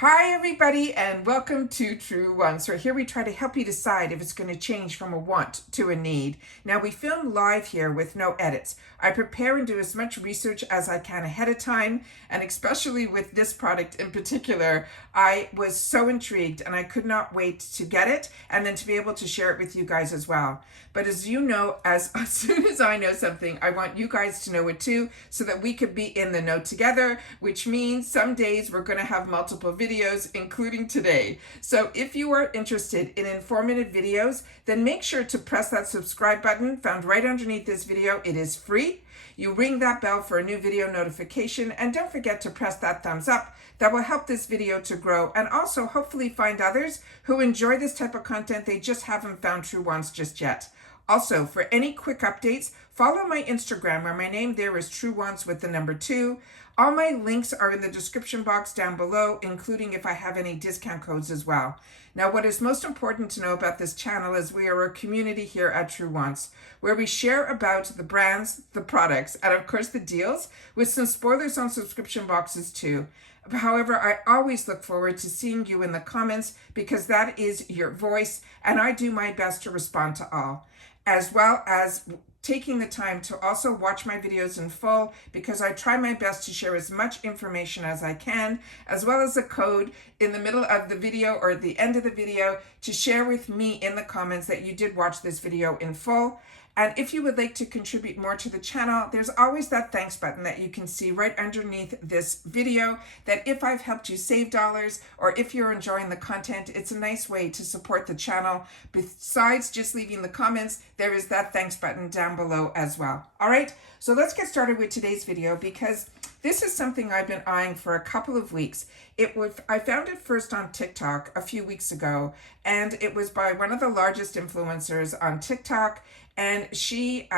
Hi everybody and welcome to Truewants, where here we try to help you decide if it's going to change from a want to a need. Now we film live here with no edits. I prepare and do as much research as I can ahead of time, and especially with this product in particular, I was so intrigued and I could not wait to get it and then to be able to share it with you guys as well. But as you know, as soon as I know something, I want you guys to know it too, so that we could be in the know together, which means some days we're going to have multiple videos, including today. So if you are interested in informative videos, then make sure to press that subscribe button found right underneath this video. It is free. You ring that bell for a new video notification, and don't forget to press that thumbs up. That will help this video to grow and also hopefully find others who enjoy this type of content. They just haven't found Truewants just yet. Also, for any quick updates, follow my Instagram, where my name there is Truewants with the number 2. All my links are in the description box down below, including if I have any discount codes as well. Now, what is most important to know about this channel is we are a community here at Truewants, where we share about the brands, the products, and of course the deals, with some spoilers on subscription boxes too. However, I always look forward to seeing you in the comments, because that is your voice, and I do my best to respond to all, as well as taking the time to also watch my videos in full, because I try my best to share as much information as I can, as well as a code in the middle of the video or at the end of the video to share with me in the comments that you did watch this video in full. And if you would like to contribute more to the channel, there's always that thanks button that you can see right underneath this video, that if I've helped you save dollars or if you're enjoying the content, it's a nice way to support the channel. Besides just leaving the comments, there is that thanks button down below as well. All right, so let's get started with today's video, because this is something I've been eyeing for a couple of weeks. I found it first on TikTok a few weeks ago, and it was by one of the largest influencers on TikTok. And she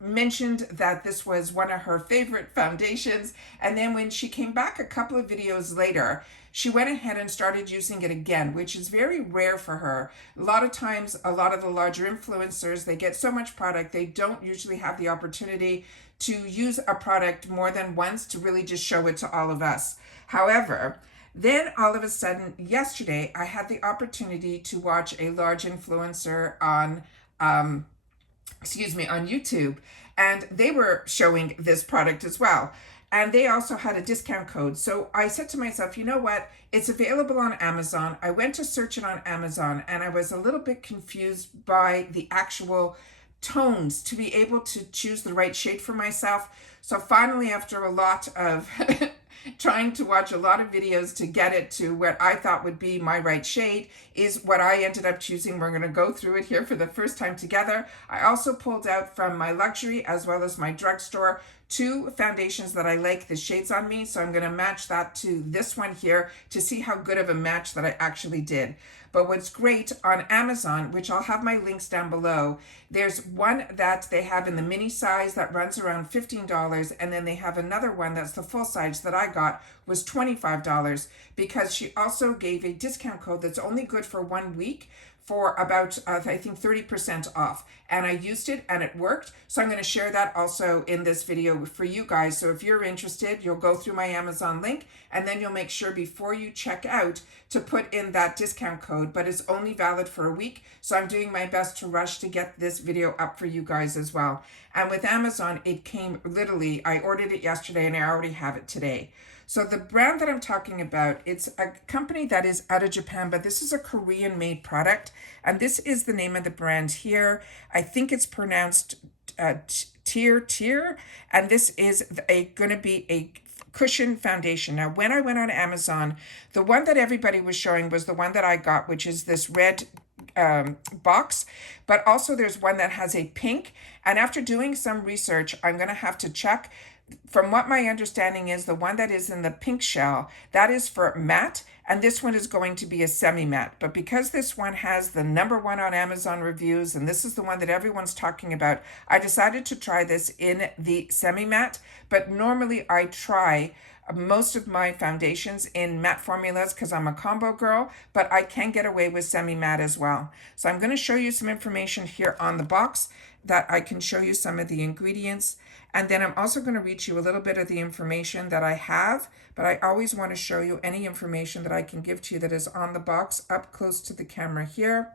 mentioned that this was one of her favorite foundations. And then when she came back a couple of videos later, she went ahead and started using it again, which is very rare for her. A lot of times, a lot of the larger influencers, they get so much product, they don't usually have the opportunity to use a product more than once to really just show it to all of us. However, then all of a sudden, yesterday, I had the opportunity to watch a large influencer on YouTube, and they were showing this product as well. And they also had a discount code. So I said to myself, you know what? It's available on Amazon. I went to search it on Amazon, and I was a little bit confused by the actual tones to be able to choose the right shade for myself. So finally, after a lot of trying to watch a lot of videos to get it to what I thought would be my right shade, is what I ended up choosing. We're going to go through it here for the first time together. I also pulled out from my luxury as well as my drugstore 2 foundations that I like the shades on me. So I'm going to match that to this one here to see how good of a match that I actually did. But what's great on Amazon, which I'll have my links down below, there's one that they have in the mini size that runs around $15, and then they have another one that's the full size that I got was $25, because she also gave a discount code that's only good for 1 week for about, I think 30% off. And I used it and it worked. So I'm going to share that also in this video for you guys. So if you're interested, you'll go through my Amazon link, and then you'll make sure before you check out to put in that discount code, but it's only valid for a week. So I'm doing my best to rush to get this video up for you guys as well. And with Amazon, it came literally, I ordered it yesterday and I already have it today. So the brand that I'm talking about, it's a company that is out of Japan, but this is a Korean-made product. And this is the name of the brand here. I think it's pronounced TIRTIR. And this is going to be a cushion foundation. Now, when I went on Amazon, the one that everybody was showing was the one that I got, which is this red box, but also there's one that has a pink. And after doing some research, I'm going to have to check. From what my understanding is, the one that is in the pink shell, that is for matte, and this one is going to be a semi-matte. But because this one has the #1 on Amazon reviews, and this is the one that everyone's talking about, I decided to try this in the semi-matte. But normally I try most of my foundations in matte formulas because I'm a combo girl, but I can get away with semi-matte as well. So I'm going to show you some information here on the box that I can show you some of the ingredients. And then I'm also going to read you a little bit of the information that I have, but I always want to show you any information that I can give to you that is on the box up close to the camera here.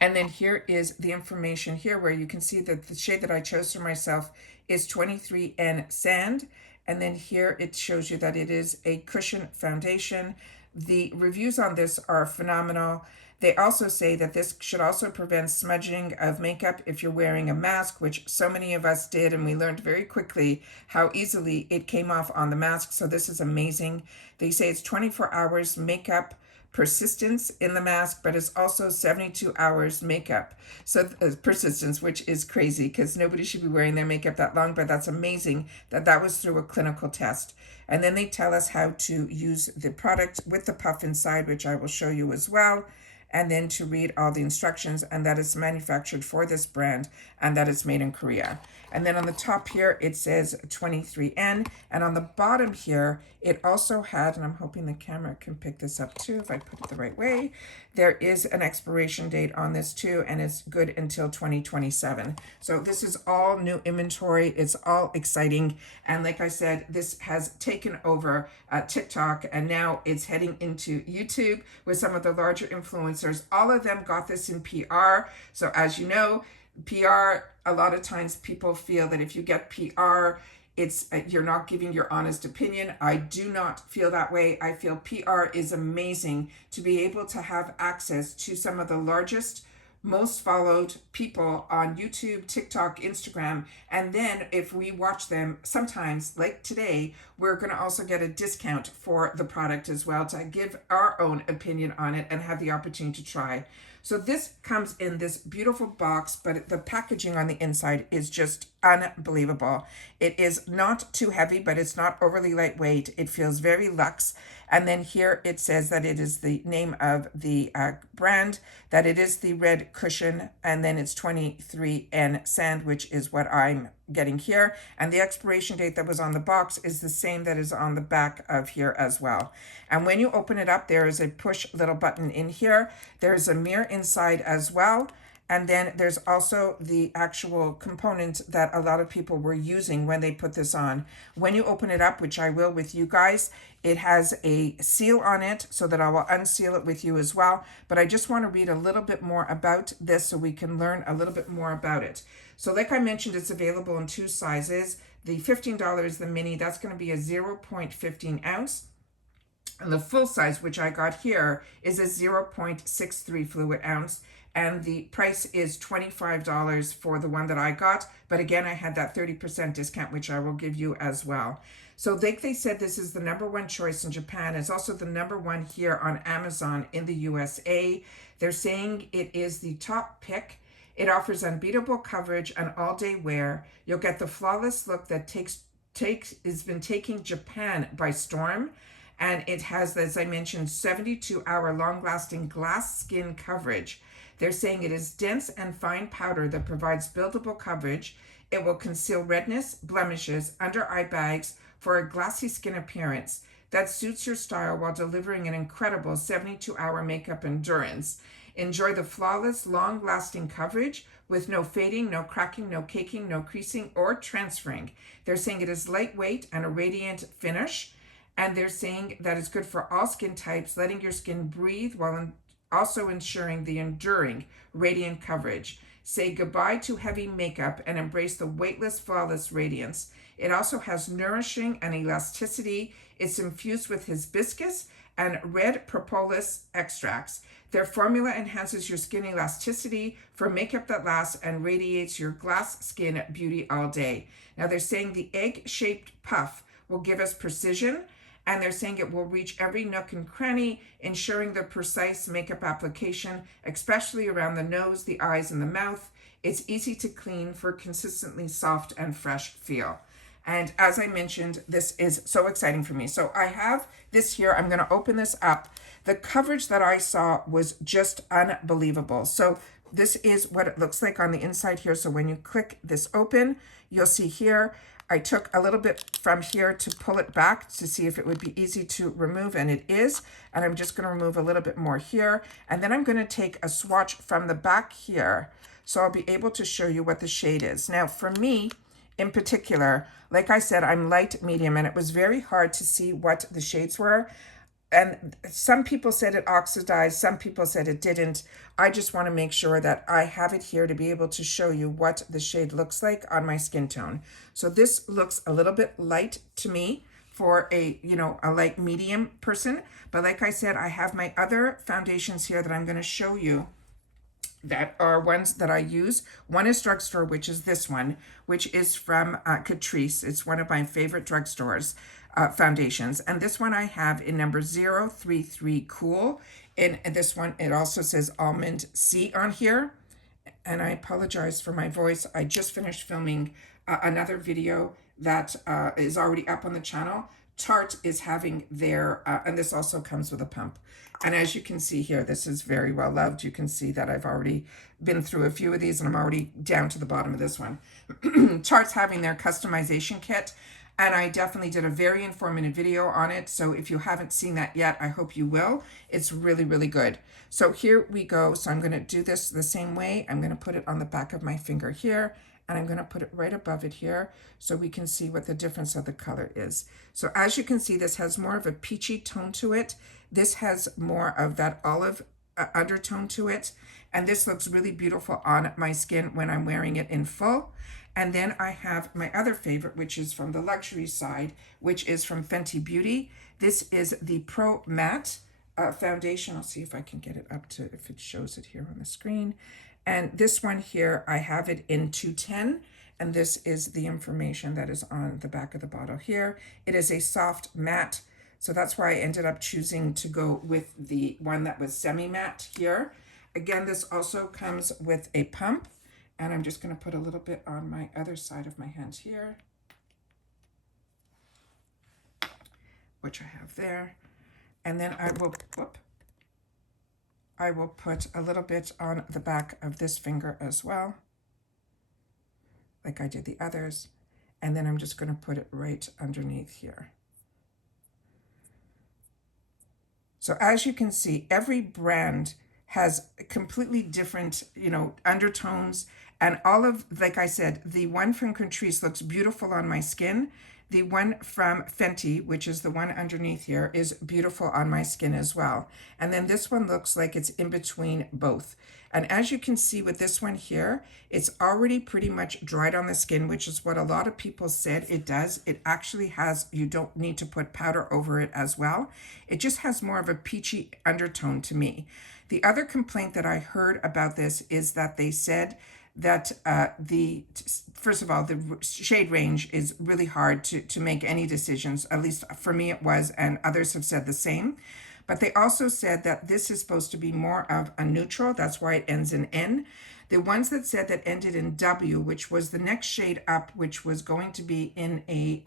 And then here is the information here where you can see that the shade that I chose for myself is 23N Sand. And then here it shows you that it is a cushion foundation. The reviews on this are phenomenal. They also say that this should also prevent smudging of makeup if you're wearing a mask, which so many of us did, and we learned very quickly how easily it came off on the mask. So this is amazing. They say it's 24 hours makeup persistence in the mask, but it's also 72 hours makeup. So persistence, which is crazy because nobody should be wearing their makeup that long, but that's amazing that that was through a clinical test. And then they tell us how to use the product with the puff inside, which I will show you as well. And then to read all the instructions, and that it's manufactured for this brand and that it's made in Korea. And then on the top here, it says 23N. And on the bottom here, it also had, and I'm hoping the camera can pick this up too if I put it the right way, there is an expiration date on this too, and it's good until 2027. So this is all new inventory. It's all exciting. And like I said, this has taken over TikTok, and now it's heading into YouTube with some of the larger influencers. All of them got this in PR. So as you know, PR, a lot of times people feel that if you get PR, it's you're not giving your honest opinion. I do not feel that way. I feel PR is amazing to be able to have access to some of the largest, most followed people on YouTube, TikTok, Instagram. And then if we watch them, sometimes like today, we're going to also get a discount for the product as well to give our own opinion on it and have the opportunity to try. So this comes in this beautiful box, but the packaging on the inside is just unbelievable. It is not too heavy, but it's not overly lightweight. It feels very luxe. And then here it says that it is the name of the brand, that it is the red cushion, and then it's 23N Sand, which is what I'm getting here. And the expiration date that was on the box is the same that is on the back of here as well. And when you open it up, there is a push little button in here. There's a mirror inside as well. And then there's also the actual component that a lot of people were using when they put this on. When you open it up, which I will with you guys, it has a seal on it so that I will unseal it with you as well. But I just want to read a little bit more about this so we can learn a little bit more about it. So like I mentioned, it's available in two sizes. The $15, the mini, that's going to be a 0.15 ounce. And the full size, which I got here, is a 0.63 fluid ounce. And the price is $25 for the one that I got. But again, I had that 30% discount, which I will give you as well. So like they said, this is the #1 choice in Japan. It's also the #1 here on Amazon in the USA. They're saying it is the top pick. It offers unbeatable coverage and all-day wear. You'll get the flawless look that has been taking Japan by storm. And it has, as I mentioned, 72-hour long-lasting glass skin coverage. They're saying it is dense and fine powder that provides buildable coverage. It will conceal redness, blemishes, under eye bags for a glassy skin appearance that suits your style while delivering an incredible 72-hour makeup endurance. Enjoy the flawless, long-lasting coverage with no fading, no cracking, no caking, no creasing, or transferring. They're saying it is lightweight and a radiant finish. And they're saying that it's good for all skin types, letting your skin breathe while also ensuring the enduring, radiant coverage. Say goodbye to heavy makeup and embrace the weightless, flawless radiance. It also has nourishing and elasticity. It's infused with hibiscus and red propolis extracts. Their formula enhances your skin elasticity for makeup that lasts and radiates your glass skin beauty all day. Now they're saying the egg-shaped puff will give us precision, and they're saying it will reach every nook and cranny, ensuring the precise makeup application, especially around the nose, the eyes, and the mouth. It's easy to clean for consistently soft and fresh feel. And as I mentioned, this is so exciting for me. So I have this here. I'm going to open this up. The coverage that I saw was just unbelievable. So this is what it looks like on the inside here. So when you click this open, you'll see here, I took a little bit from here to pull it back to see if it would be easy to remove, and it is. And I'm just going to remove a little bit more here. And then I'm going to take a swatch from the back here, so I'll be able to show you what the shade is. Now, for me, in particular, like I said, I'm light medium, and it was very hard to see what the shades were. And some people said it oxidized, some people said it didn't. I just want to make sure that I have it here to be able to show you what the shade looks like on my skin tone. So this looks a little bit light to me for a, you know, a light medium person. But like I said, I have my other foundations here that I'm going to show you that are ones that I use. One is Drugstore, which is this one, which is from Catrice. It's one of my favorite drugstores foundations. And this one I have in number 033 Cool. And this one, it also says Almond C on here. And I apologize for my voice. I just finished filming another video that is already up on the channel. Tarte is having their, and this also comes with a pump. And as you can see here, this is very well loved. You can see that I've already been through a few of these and I'm already down to the bottom of this one. Tarte's having their customization kit, and I definitely did a very informative video on it. So if you haven't seen that yet, I hope you will. It's really, really good. So here we go. So I'm going to do this the same way. I'm going to put it on the back of my finger here, and I'm going to put it right above it here so we can see what the difference of the color is. So as you can see, this has more of a peachy tone to it. This has more of that olive undertone to it. And this looks really beautiful on my skin when I'm wearing it in full. And then I have my other favorite, which is from the luxury side, which is from Fenty Beauty. This is the Pro Matte foundation. I'll see if I can get it up to, if it shows it here on the screen. And this one here, I have it in 210. And this is the information that is on the back of the bottle here. It is a soft matte. So that's why I ended up choosing to go with the one that was semi-matte here. Again, this also comes with a pump. And I'm just going to put a little bit on my other side of my hand here, which I have there. And then I will put a little bit on the back of this finger as well, like I did the others. And then I'm just going to put it right underneath here. So as you can see, every brand has completely different, you know, undertones. And all of, like I said, the one from Catrice looks beautiful on my skin. The one from Fenty, which is the one underneath here, is beautiful on my skin as well. And then this one looks like it's in between both. And as you can see with this one here, it's already pretty much dried on the skin, which is what a lot of people said it does. It actually has, you don't need to put powder over it as well. It just has more of a peachy undertone to me. The other complaint that I heard about this is that they said that first of all, the shade range is really hard to make any decisions. At least for me it was, and others have said the same. But they also said that this is supposed to be more of a neutral. That's why it ends in N. The ones that said that ended in W, which was the next shade up, which was going to be in a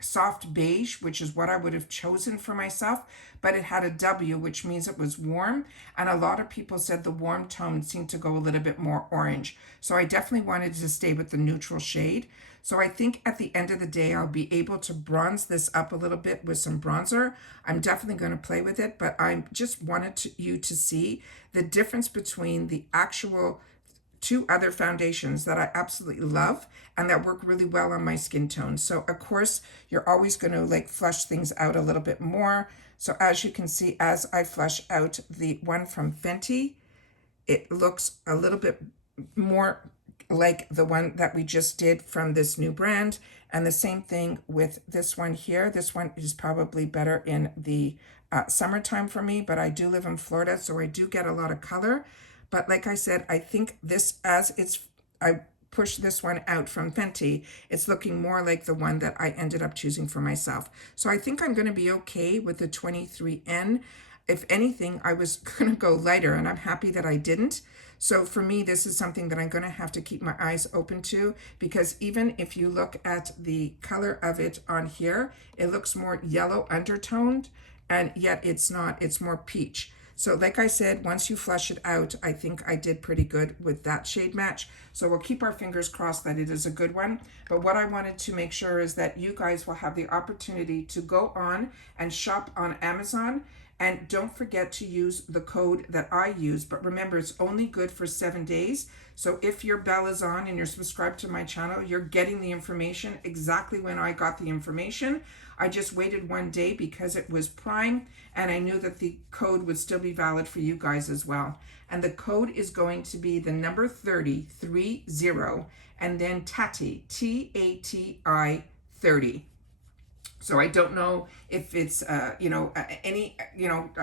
soft beige, which is what I would have chosen for myself, but it had a W, which means it was warm. And a lot of people said the warm tone seemed to go a little bit more orange. So I definitely wanted to stay with the neutral shade. So I think at the end of the day, I'll be able to bronze this up a little bit with some bronzer. I'm definitely going to play with it, but I just wanted you to see the difference between the actual two other foundations that I absolutely love and that work really well on my skin tone. So of course, you're always going to like flush things out a little bit more. So as you can see, as I flush out the one from Fenty, it looks a little bit more like the one that we just did from this new brand. And the same thing with this one here. This one is probably better in the summertime for me, but I do live in Florida, so I do get a lot of color. But like I said, I think this, I push this one out from Fenty, it's looking more like the one that I ended up choosing for myself. So I think I'm going to be okay with the 23N. If anything, I was going to go lighter, and I'm happy that I didn't. So for me, this is something that I'm going to have to keep my eyes open to, because even if you look at the color of it on here, it looks more yellow undertoned, and yet it's not, it's more peach. So like I said, once you flush it out, I think I did pretty good with that shade match. So we'll keep our fingers crossed that it is a good one. But what I wanted to make sure is that you guys will have the opportunity to go on and shop on Amazon. And don't forget to use the code that I use, but remember, it's only good for 7 days. So if your bell is on and you're subscribed to my channel, you're getting the information exactly when I got the information. I just waited 1 day because it was Prime, and I knew that the code would still be valid for you guys as well. And the code is going to be the number 30, and then TATI, T-A-T-I 30. So I don't know if it's, I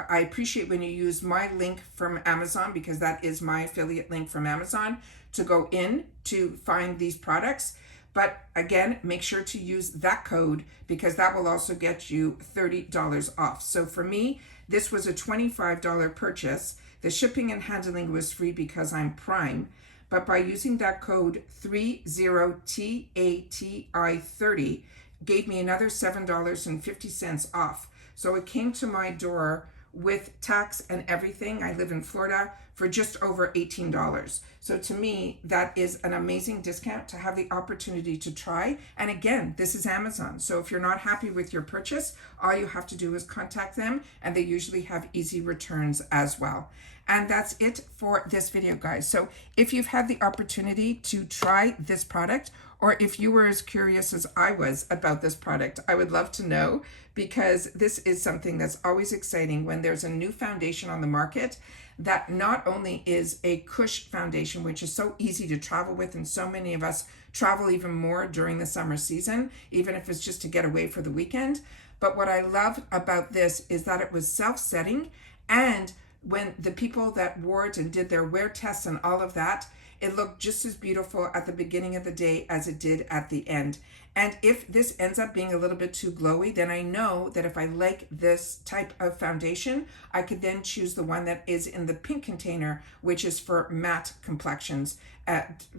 appreciate when you use my link from Amazon, because that is my affiliate link from Amazon to go in to find these products. But again, make sure to use that code, because that will also get you $30 off. So for me, this was a $25 purchase. The shipping and handling was free because I'm Prime. But by using that code 30TATI30, gave me another $7.50 off. So it came to my door with tax and everything. I live in Florida for just over $18. So to me, that is an amazing discount to have the opportunity to try. And again, this is Amazon. So if you're not happy with your purchase, all you have to do is contact them, and they usually have easy returns as well. And that's it for this video, guys. So if you've had the opportunity to try this product, or if you were as curious as I was about this product, I would love to know, because this is something that's always exciting when there's a new foundation on the market that not only is a cush foundation, which is so easy to travel with, and so many of us travel even more during the summer season, even if it's just to get away for the weekend. But what I love about this is that it was self-setting, and when the people that wore it and did their wear tests and all of that, it looked just as beautiful at the beginning of the day as it did at the end. And if this ends up being a little bit too glowy, then I know that if I like this type of foundation, I could then choose the one that is in the pink container, which is for matte complexions,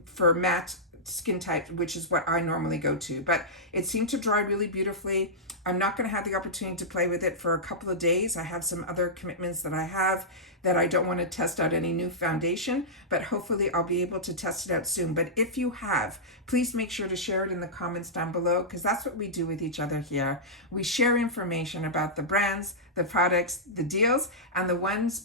for matte skin type, which is what I normally go to. But it seemed to dry really beautifully. I'm not going to have the opportunity to play with it for a couple of days. I have some other commitments that I have that I don't want to test out any new foundation, but hopefully I'll be able to test it out soon. But if you have, please make sure to share it in the comments down below, because that's what we do with each other here. We share information about the brands, the products, the deals, and the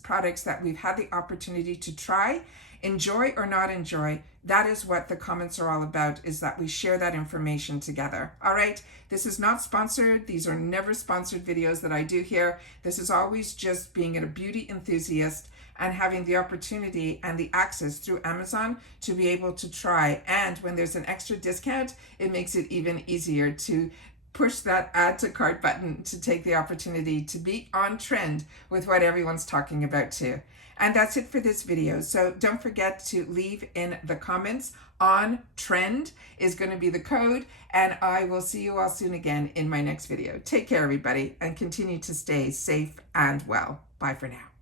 products that we've had the opportunity to try. Enjoy or not enjoy, that is what the comments are all about, is that we share that information together. All right, this is not sponsored. These are never sponsored videos that I do here. This is always just being a beauty enthusiast and having the opportunity and the access through Amazon to be able to try. And when there's an extra discount, it makes it even easier to push that add to cart button to take the opportunity to be on trend with what everyone's talking about too. And that's it for this video. So don't forget to leave in the comments. On trend is going to be the code, and I will see you all soon again in my next video. Take care, everybody, and continue to stay safe and well. Bye for now.